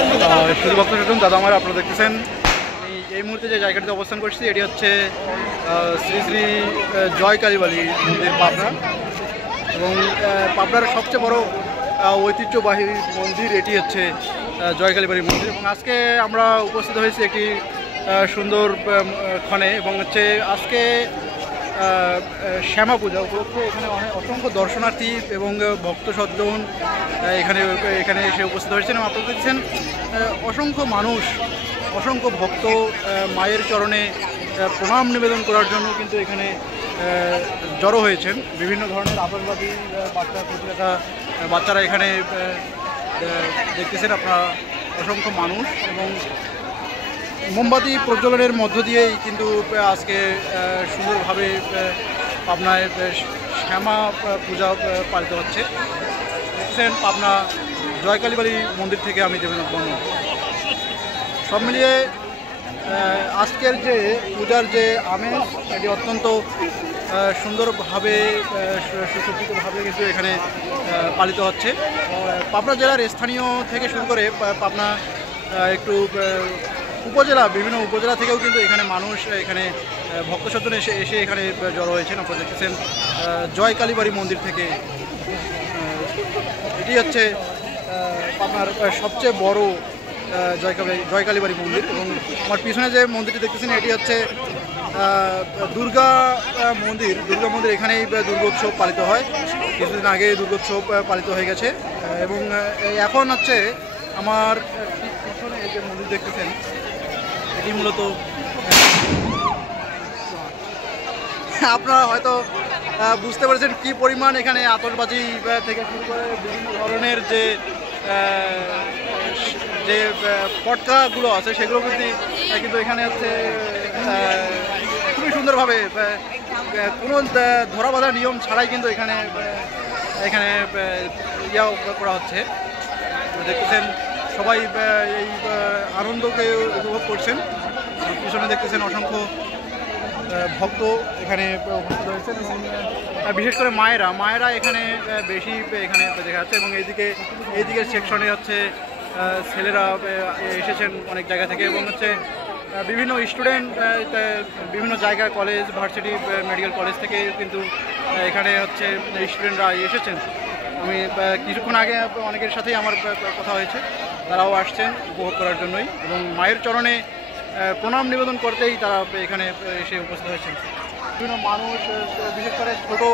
শুধু ভক্ত শুনুন দাদা আমার, আপনারা দেখতেছেন আমি এই মুহূর্তে যে জায়গাটিতে অবস্থান করছি এটি হচ্ছে শ্রী শ্রী জয় কালীবাড়ি মন্দির পাবনা, এবং পাবনার সবচেয়ে বড় ঐতিহ্যবাহী মন্দির এটি হচ্ছে জয় কালীবাড়ি মন্দির। এবং আজকে আমরা উপস্থিত হয়েছি একটি সুন্দর ক্ষণে, এবং হচ্ছে আজকে শ্যামা পূজা উপলক্ষে এখানে অসংখ্য দর্শনার্থী এবং ভক্ত সজ্জন এখানে এসে উপস্থিত হয়েছেন। এবং আপনারা দেখছেন অসংখ্য মানুষ, অসংখ্য ভক্ত মায়ের চরণে প্রণাম নিবেদন করার জন্য কিন্তু এখানে জড়ো হয়েছেন। বিভিন্ন ধরনের আতশবাজি বাচ্চারা এখানে দেখতেছেন আপনারা, অসংখ্য মানুষ, এবং মোমবাতি প্রজ্বলনের মধ্য দিয়েই কিন্তু আজকে সুন্দরভাবে পাবনায় শ্যামা পূজা পালিত হচ্ছে। দেখছেন পাবনা জয় কালীবাড়ি মন্দির থেকে আমি দেবেন্দ্র বর্মন। সব মিলিয়ে আজকের যে পূজার যে আমেজ এটি অত্যন্ত সুন্দরভাবে সুসজ্জিতভাবে কিন্তু এখানে পালিত হচ্ছে। পাবনা জেলার স্থানীয় থেকে শুরু করে পাবনা একটু উপজেলা, বিভিন্ন উপজেলা থেকেও কিন্তু এখানে মানুষ এখানে ভক্ত সজ্জন এসে এখানে জড়ো হয়েছেন। আপনারা দেখতেছেন জয় কালীবাড়ি মন্দির থেকে। এটি হচ্ছে আপনার সবচেয়ে বড় জয় কালীবাড়ি মন্দির, এবং আমার পিছনে যে মন্দিরটি দেখতেছেন এটি হচ্ছে দুর্গা মন্দির। এখানেই দুর্গোৎসব পালিত হয়। কিছুদিন আগে দুর্গোৎসব পালিত হয়ে গেছে, এবং এখন হচ্ছে আমার পিছনে যে মন্দির দেখতেছেন এটি মূলত আপনারা হয়তো বুঝতে পেরেছেন কি পরিমাণ এখানে আতশবাজি থেকে শুরু করে বিভিন্ন ধরনের যে পটকাগুলো আছে সেগুলো কিন্তু এখানে হচ্ছে খুবই সুন্দরভাবে কোনো ধরা বাঁধা নিয়ম ছাড়াই কিন্তু এখানে করা হচ্ছে। দেখতেছেন সবাই এই আনন্দকে উপভোগ করছেন। পিছনে দেখতেছেন অসংখ্য ভক্ত এখানে উপস্থিত হয়েছেন, এবং বিশেষ করে মায়েরা এখানে বেশি এখানে দেখা যাচ্ছে। এবং এইদিকে সেকশনে হচ্ছে ছেলেরা এসেছেন অনেক জায়গা থেকে, এবং হচ্ছে বিভিন্ন স্টুডেন্ট বিভিন্ন জায়গায় কলেজ, ভার্সিটি, মেডিকেল কলেজ থেকে কিন্তু এখানে হচ্ছে স্টুডেন্টরা এসেছেন। আমি কিছুক্ষণ আগে অনেকের সাথেই আমার কথা হয়েছে, তারাও আসছেন উপভোগ করার জন্যই, এবং মায়ের চরণে প্রণাম নিবেদন করতেই তারা এখানে এসে উপস্থিত হয়েছেন। বিভিন্ন মানুষ, বিশেষ করে ছোটো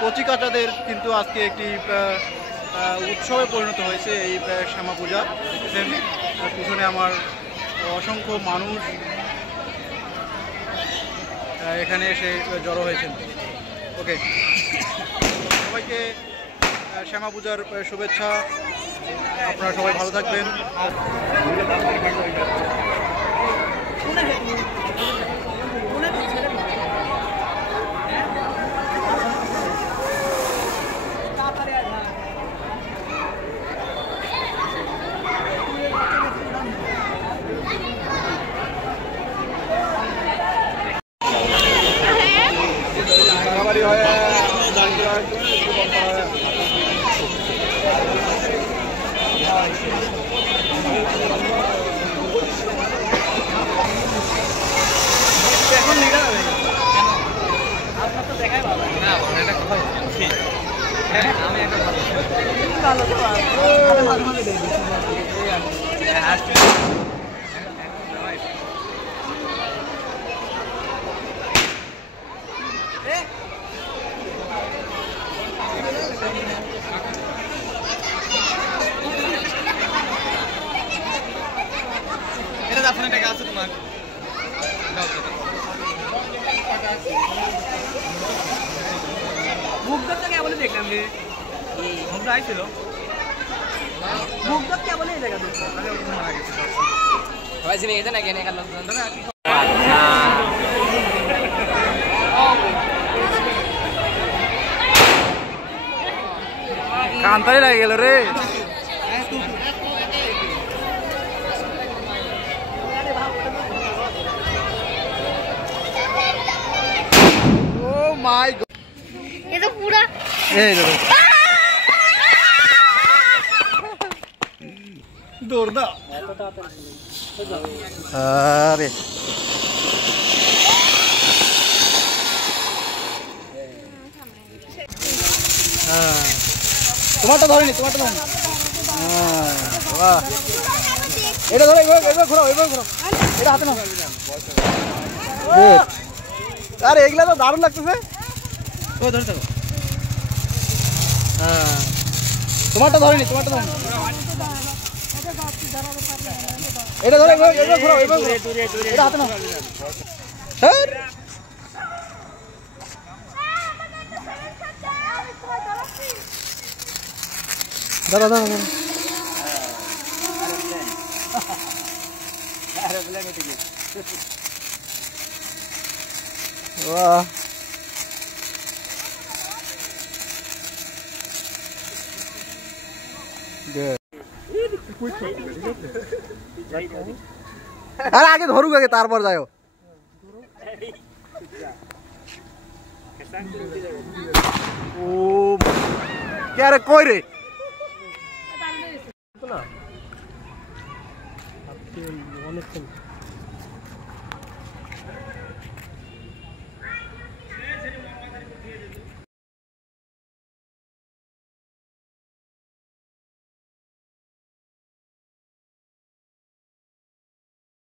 কচিকাচাদের কিন্তু আজকে একটি উৎসবে পরিণত হয়েছে এই শ্যামা পূজা। দেখছেন পিছনে আমার অসংখ্য মানুষ এখানে এসে জড়ো হয়েছেন। ওকে, সবাইকে শ্যামা পূজার শুভেচ্ছা। আপনারা সবাই ভালো থাকবেন। এখন আপনার তো দেখাই ভালো না, এটা কোথায় আমি একটা ভালো এটা আপনার টাকা আছে তোমার মুগ্ধটা কেবল দেখলাম যে মুগ্ধ আইছিল, মুগ্ধ কেবল এই জায়গা দেখছো সবাই চিনে গেছে নাকি এখানে লোকজন ধরে। আচ্ছা কান্তারি লাগে গেল রে। মাই গড, ये तो पूरा এই দেখো দৌড় আরে তোমারটা ধরেনি তোমারটা ধরেনি এটা ধরো এবার ঘোরাও এটা হাতে নাও আরে এগুলা তো দারুণ লাগতেছে ও ধরে থাকো তোমারটা ধরেনি এটা ধরে এবার ঘোরাও এটা হাতে নাও দাঁড়া वाह अरे आगे धरूगा के तार पर जाओ ओ क्या रे कोई रे